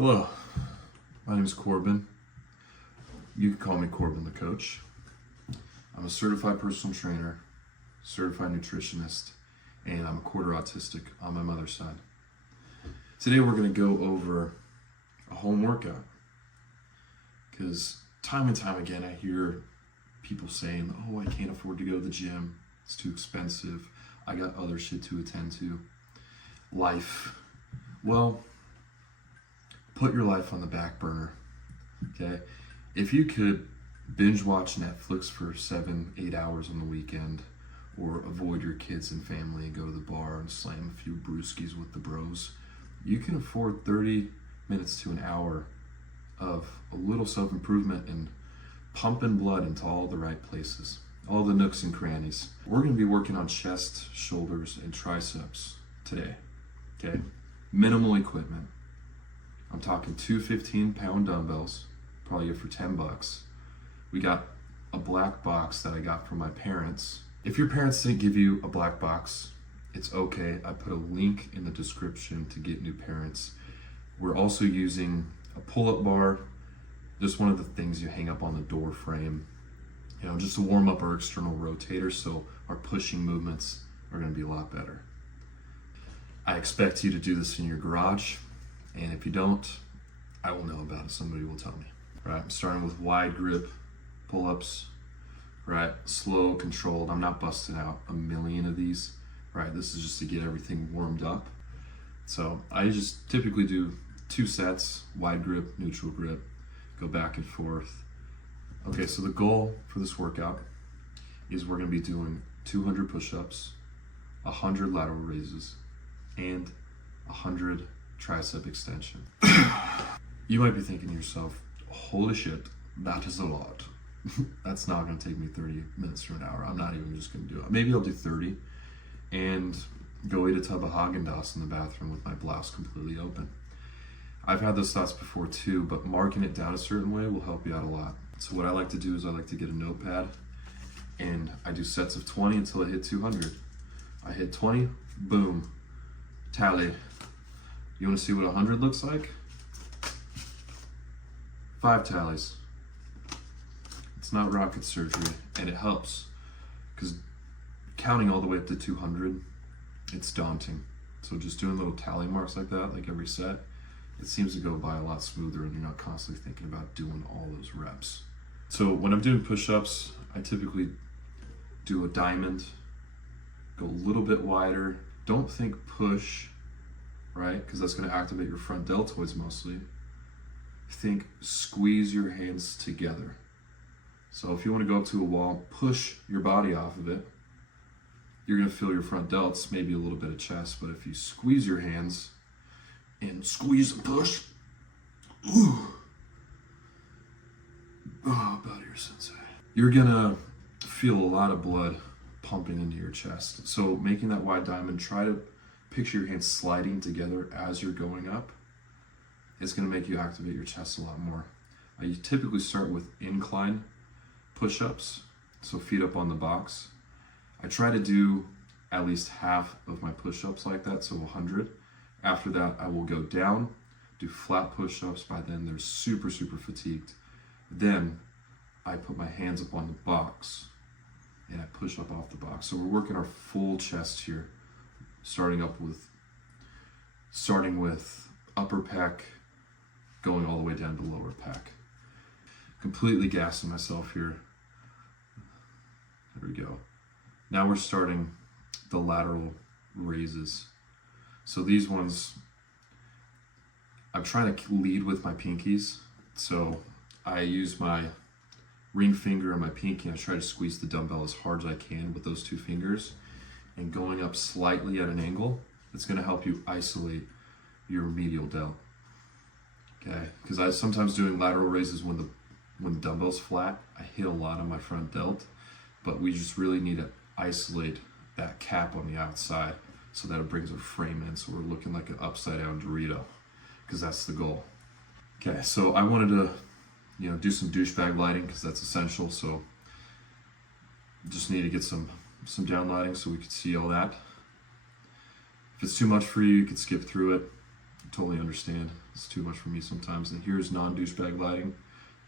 Hello, my name is Corbin. You can call me Corbin the Coach. I'm a certified personal trainer, certified nutritionist, and I'm a quarter autistic on my mother's side. Today we're going to go over a home workout because time and time again I hear people saying, oh, I can't afford to go to the gym, it's too expensive, I got other shit to attend to, life. Well, put your life on the back burner, okay? If you could binge watch Netflix for 7-8 hours on the weekend, or avoid your kids and family and go to the bar and slam a few brewskis with the bros, you can afford 30 minutes to an hour of a little self-improvement and pumping blood into all the right places, all the nooks and crannies. We're gonna be working on chest, shoulders, and triceps today, okay? Minimal equipment. I'm talking 2 15-pound dumbbells, probably get for $10. We got a black box that I got from my parents. If your parents didn't give you a black box, it's okay. I put a link in the description to get new parents. We're also using a pull-up bar, just one of the things you hang up on the door frame, just to warm up our external rotator so our pushing movements are gonna be a lot better. I expect you to do this in your garage. And if you don't, I will know about it. Somebody will tell me. All right, I'm starting with wide grip pull-ups, right? Slow, controlled. I'm not busting out a million of these, right? This is just to get everything warmed up. So I just typically do 2 sets, wide grip, neutral grip, go back and forth. Okay, so the goal for this workout is we're gonna be doing 200 push-ups, 100 lateral raises, and 100 tricep extension. You might be thinking to yourself, holy shit, that is a lot. That's not gonna take me 30 minutes to an hour. I'm not even just gonna do it. Maybe I'll do 30 and go eat a tub of Haagen-Dazs in the bathroom with my blouse completely open. I've had those thoughts before too, but marking it down a certain way will help you out a lot. So what I like to do is I like to get a notepad and I do sets of 20 until I hit 200. I hit 20, boom, tally. You want to see what 100 looks like? 5 tallies. It's not rocket surgery, and it helps because counting all the way up to 200, it's daunting. So just doing little tally marks like that, like every set, it seems to go by a lot smoother and you're not constantly thinking about doing all those reps. So when I'm doing push-ups, I typically do a diamond, go a little bit wider. Don't think push, right? Because that's going to activate your front deltoids mostly. Think squeeze your hands together. So if you want to go up to a wall, push your body off of it, you're going to feel your front delts, maybe a little bit of chest, but if you squeeze your hands and squeeze and push, ooh, oh, buddy, your sensei. You're going to feel a lot of blood pumping into your chest. So making that wide diamond, try to picture your hands sliding together as you're going up. It's going to make you activate your chest a lot more. You typically start with incline push-ups, so feet up on the box. I try to do at least half of my push-ups like that, so 100. After that, I will go down, do flat push-ups. By then, they're super, super fatigued. Then, I put my hands up on the box, and I push up off the box. So we're working our full chest here, starting with upper pec, going all the way down to lower pec. Completely gassing myself here. There we go. Now we're starting the lateral raises. So these ones, I'm trying to lead with my pinkies. So I use my ring finger and my pinky, and I try to squeeze the dumbbell as hard as I can with those 2 fingers, and going up slightly at an angle. It's going to help you isolate your medial delt. Okay, because I sometimes doing lateral raises when the dumbbell's flat, I hit a lot on my front delt, but we just really need to isolate that cap on the outside so that it brings our frame in, so we're looking like an upside down Dorito, because that's the goal. Okay, so I wanted to do some douchebag lighting because that's essential. So just need to get some down lighting so we can see all that. If it's too much for you, you can skip through it. Totally understand. It's too much for me sometimes. And here's non-douchebag lighting,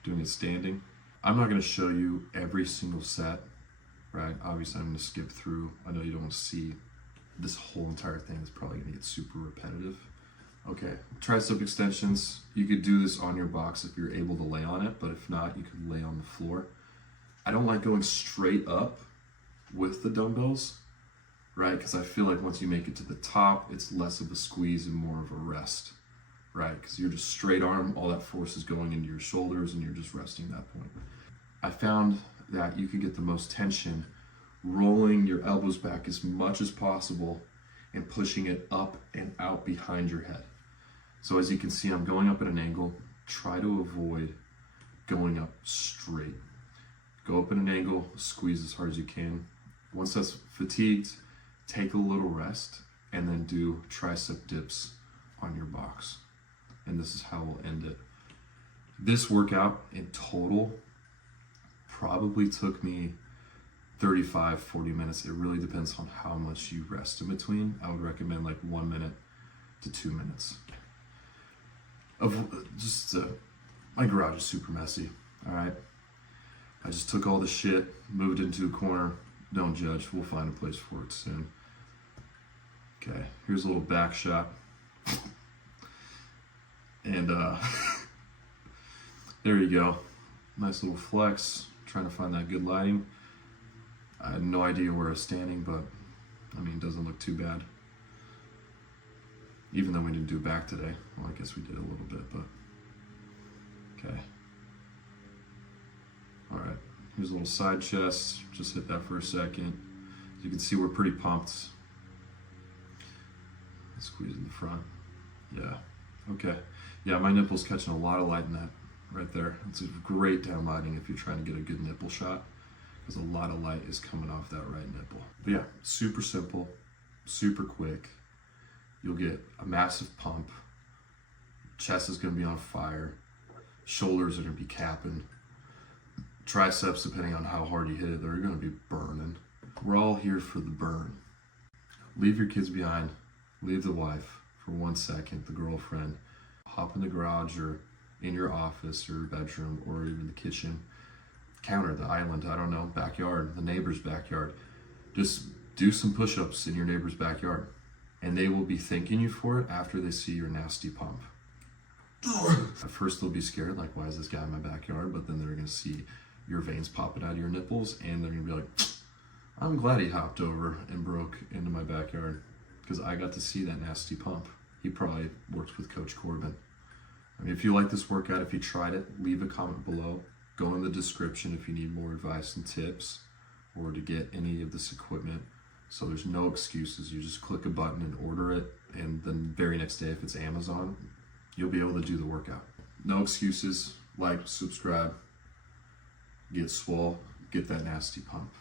doing it standing. I'm not going to show you every single set, right? Obviously, I'm going to skip through. I know you don't want to see this whole entire thing. It's probably going to get super repetitive. Okay, tricep extensions. You could do this on your box if you're able to lay on it, but if not, you can lay on the floor. I don't like going straight up with the dumbbells, right? Because I feel like once you make it to the top, it's less of a squeeze and more of a rest, right? Because you're just straight arm, all that force is going into your shoulders and you're just resting that point. I found that you can get the most tension rolling your elbows back as much as possible and pushing it up and out behind your head. So as you can see, I'm going up at an angle. Try to avoid going up straight. Go up at an angle, squeeze as hard as you can. Once that's fatigued, take a little rest, and then do tricep dips on your box. And this is how we'll end it. This workout in total probably took me 35, 40 minutes. It really depends on how much you rest in between. I would recommend like 1 minute to 2 minutes. My garage is super messy, all right? I just took all the shit, moved into a corner. Don't judge, we'll find a place for it soon. Okay, here's a little back shot. And there you go. Nice little flex, trying to find that good lighting. I had no idea where I was standing, but I mean, it doesn't look too bad. Even though we didn't do back today. Well, I guess we did a little bit, but okay. All right, here's a little side chest. Just hit that for a second. As you can see, we're pretty pumped. Squeeze in the front. Yeah, okay. Yeah, my nipple's catching a lot of light in that right there. It's a great down lighting if you're trying to get a good nipple shot, because a lot of light is coming off that right nipple. But yeah, super simple, super quick. You'll get a massive pump. Chest is gonna be on fire. Shoulders are gonna be capping. Triceps, depending on how hard you hit it, they're gonna be burning. We're all here for the burn. Leave your kids behind. Leave the wife for 1 second, the girlfriend. Hop in the garage or in your office or bedroom or even the kitchen. Counter, the island, I don't know, backyard, the neighbor's backyard. Just do some push-ups in your neighbor's backyard. And they will be thanking you for it after they see your nasty pump. At first they'll be scared, like, why is this guy in my backyard? But then they're gonna see your veins popping out of your nipples and they're gonna be like, I'm glad he hopped over and broke into my backyard because I got to see that nasty pump. He probably works with Coach Corbin. I mean, if you like this workout, if you tried it, leave a comment below. Go in the description if you need more advice and tips or to get any of this equipment. So there's no excuses. You just click a button and order it, and then very next day, if it's Amazon, you'll be able to do the workout. No excuses. Like, subscribe, get swole, get that nasty pump.